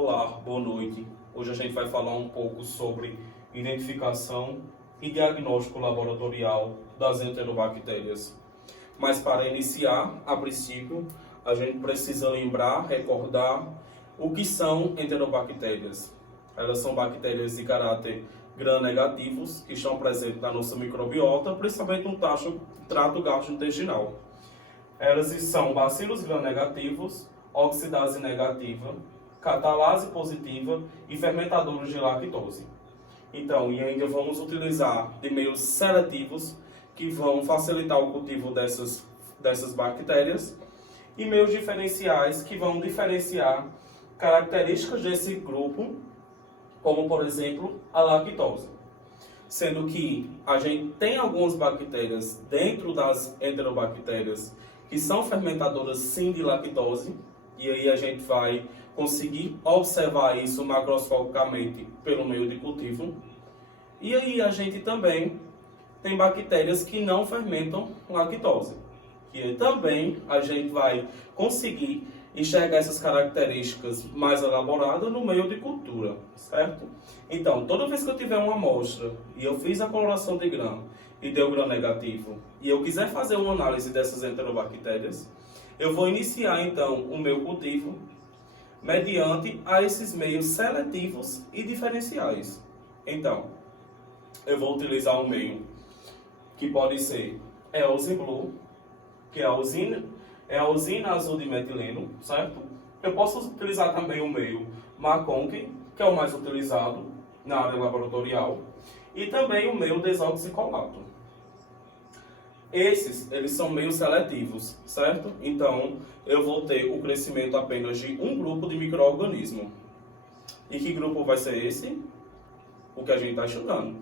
Olá, boa noite. Hoje a gente vai falar um pouco sobre identificação e diagnóstico laboratorial das enterobactérias. Mas para iniciar, a princípio, a gente precisa lembrar, recordar o que são enterobactérias. Elas são bactérias de caráter gram-negativos que estão presentes na nossa microbiota, principalmente no trato gastrointestinal. Elas são bacilos gram-negativos, oxidase negativa, catalase positiva e fermentadores de lactose. Então, e ainda vamos utilizar de meios seletivos que vão facilitar o cultivo dessas bactérias e meios diferenciais que vão diferenciar características desse grupo, como por exemplo a lactose. Sendo que a gente tem algumas bactérias dentro das enterobactérias que são fermentadoras sim de lactose, e aí a gente vai conseguir observar isso macroscopicamente pelo meio de cultivo. E aí a gente também tem bactérias que não fermentam lactose, que também a gente vai conseguir enxergar essas características mais elaboradas no meio de cultura, certo? Então, toda vez que eu tiver uma amostra e eu fiz a coloração de grão e deu gram negativo, e eu quiser fazer uma análise dessas enterobactérias, eu vou iniciar então o meu cultivo mediante a esses meios seletivos e diferenciais. Então, eu vou utilizar um meio que pode ser Eose Blue, que é a usina azul de metileno, certo? Eu posso utilizar também o meio Maconque, que é o mais utilizado na área laboratorial, e também o meio desoxicolato. Eles são meios seletivos, certo? Então, eu vou ter o crescimento apenas de um grupo de micro-organismo. E que grupo vai ser esse? O que a gente está estudando.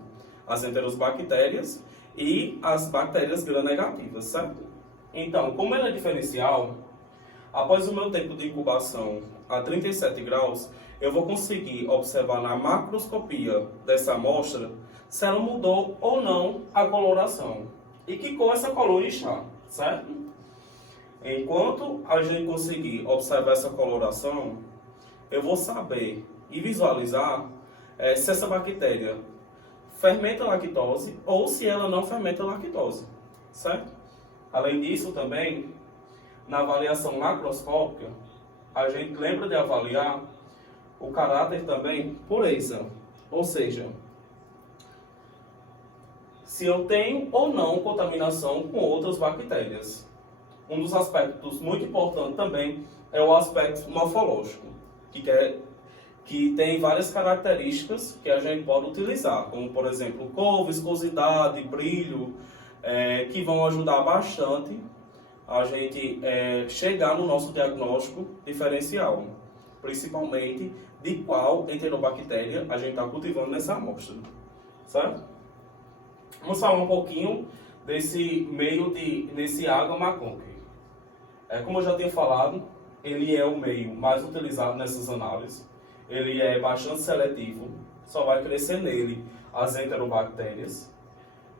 As enterobactérias e as bactérias gram-negativas, certo? Então, como ele é diferencial, após o meu tempo de incubação a 37 graus, eu vou conseguir observar na macroscopia dessa amostra se ela mudou ou não a coloração. E que cor essa colônia está, certo? Enquanto a gente conseguir observar essa coloração, eu vou saber e visualizar se essa bactéria fermenta lactose ou se ela não fermenta lactose, certo? Além disso também, na avaliação macroscópica, a gente lembra de avaliar o caráter também pureza, ou seja, se eu tenho ou não contaminação com outras bactérias. Um dos aspectos muito importantes também é o aspecto morfológico, que tem várias características que a gente pode utilizar, como por exemplo cor, viscosidade, brilho, que vão ajudar bastante a gente chegar no nosso diagnóstico diferencial, principalmente de qual enterobactéria a gente está cultivando nessa amostra, certo? Vamos falar um pouquinho desse meio nesse água Maconque. Como eu já tinha falado, ele é o meio mais utilizado nessas análises. Ele é bastante seletivo, só vai crescer nele as enterobactérias.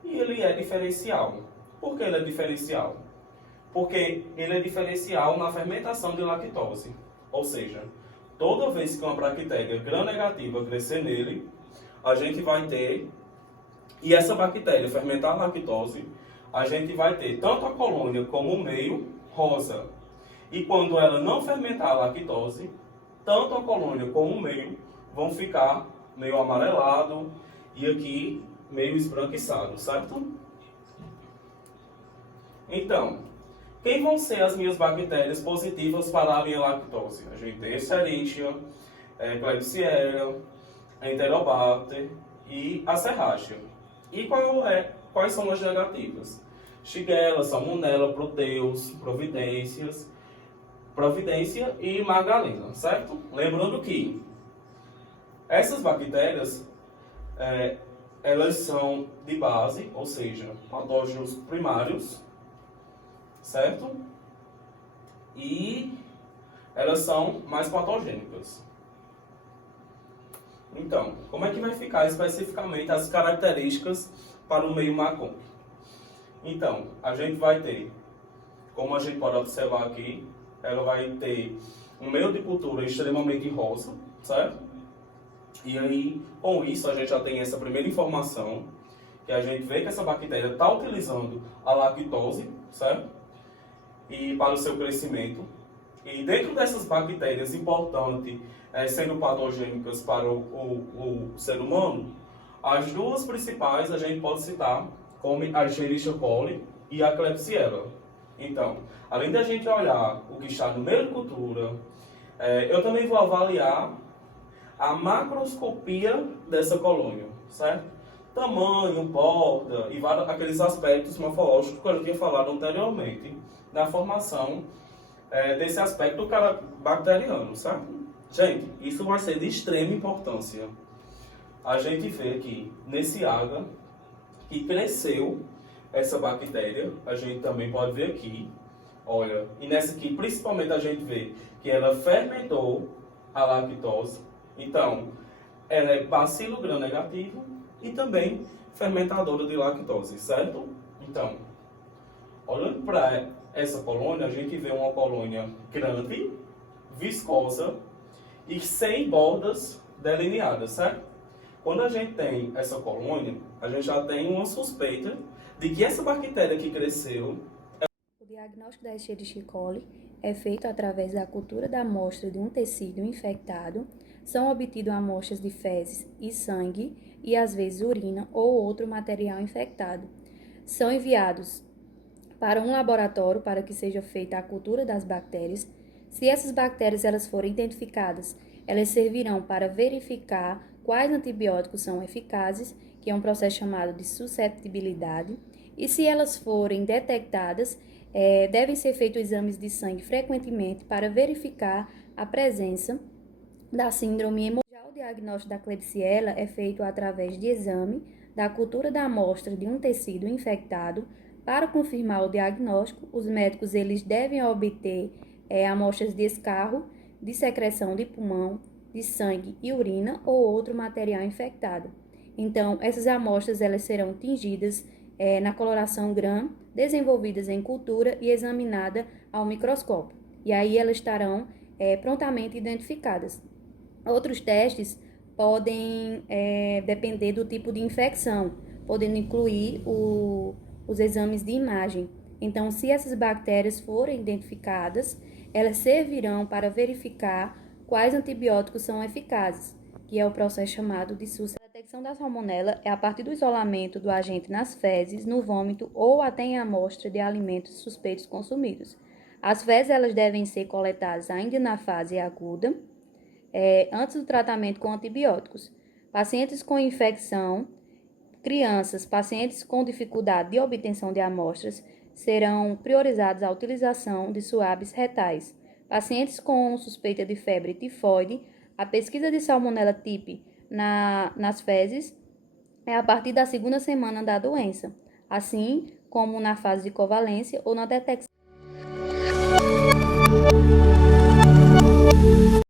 E ele é diferencial. Por que ele é diferencial? Porque ele é diferencial na fermentação de lactose. Ou seja, toda vez que uma bactéria gram-negativa crescer nele, a gente vai ter, e essa bactéria fermentar a lactose, a gente vai ter tanto a colônia como o meio rosa. E quando ela não fermentar a lactose, tanto a colônia como o meio vão ficar meio amarelado e aqui meio esbranquiçado, certo? Então, quem vão ser as minhas bactérias positivas para a minha lactose? A gente tem Escherichia, Klebsiella, Enterobacter e a Serratia. E quais são as negativas? Shigella, Salmonella, Proteus, Providência e Margarina, certo? Lembrando que essas bactérias, elas são de base, ou seja, patógenos primários, certo? E elas são mais patogênicas. Então, como é que vai ficar especificamente as características para o meio Maconque? Então, a gente vai ter, como a gente pode observar aqui, ela vai ter um meio de cultura extremamente rosa, certo? E aí, com isso, a gente já tem essa primeira informação, que a gente vê que essa bactéria está utilizando a lactose, certo? E para o seu crescimento. E dentro dessas bactérias importantes, sendo patogênicas para o ser humano, as duas principais a gente pode citar como a Escherichia coli e a Klebsiella. Então, além da gente olhar o que está no meio de cultura, eu também vou avaliar a macroscopia dessa colônia, certo? Tamanho, porta e vários aqueles aspectos morfológicos que eu já tinha falado anteriormente na formação desse aspecto bacteriano, certo? Gente, isso vai ser de extrema importância. A gente vê aqui nesse agar que cresceu essa bactéria, a gente também pode ver aqui, olha, e nessa aqui principalmente a gente vê que ela fermentou a lactose. Então, ela é bacilo gram-negativo e também fermentadora de lactose, certo? Então, olhando para essa colônia, a gente vê uma colônia grande, viscosa e sem bordas delineadas, certo? Quando a gente tem essa colônia, a gente já tem uma suspeita de que essa bactéria que cresceu... O diagnóstico da Escherichia coli é feito através da cultura da amostra de um tecido infectado. São obtidas amostras de fezes e sangue e, às vezes, urina ou outro material infectado. São enviados para um laboratório para que seja feita a cultura das bactérias. Se essas bactérias elas forem identificadas, elas servirão para verificar quais antibióticos são eficazes, que é um processo chamado de susceptibilidade. E se elas forem detectadas, devem ser feitos exames de sangue frequentemente para verificar a presença da síndrome hemorrágica. Já o diagnóstico da Klebsiella é feito através de exame da cultura da amostra de um tecido infectado. Para confirmar o diagnóstico, os médicos eles devem obter amostras de escarro, de secreção de pulmão, de sangue e urina ou outro material infectado. Então, essas amostras elas serão tingidas na coloração Gram, desenvolvidas em cultura e examinadas ao microscópio. E aí elas estarão prontamente identificadas. Outros testes podem depender do tipo de infecção, podendo incluir os exames de imagem. Então, se essas bactérias forem identificadas, elas servirão para verificar quais antibióticos são eficazes, que é o processo chamado de susceptibilidade. A detecção da salmonela é a partir do isolamento do agente nas fezes, no vômito ou até em amostra de alimentos suspeitos consumidos. As fezes elas devem ser coletadas ainda na fase aguda, antes do tratamento com antibióticos. Pacientes com infecção, crianças, pacientes com dificuldade de obtenção de amostras serão priorizados à utilização de suaves retais. Pacientes com suspeita de febre tifoide, a pesquisa de Salmonella typhi nas fezes é a partir da segunda semana da doença, assim como na fase de covalência ou na detecção.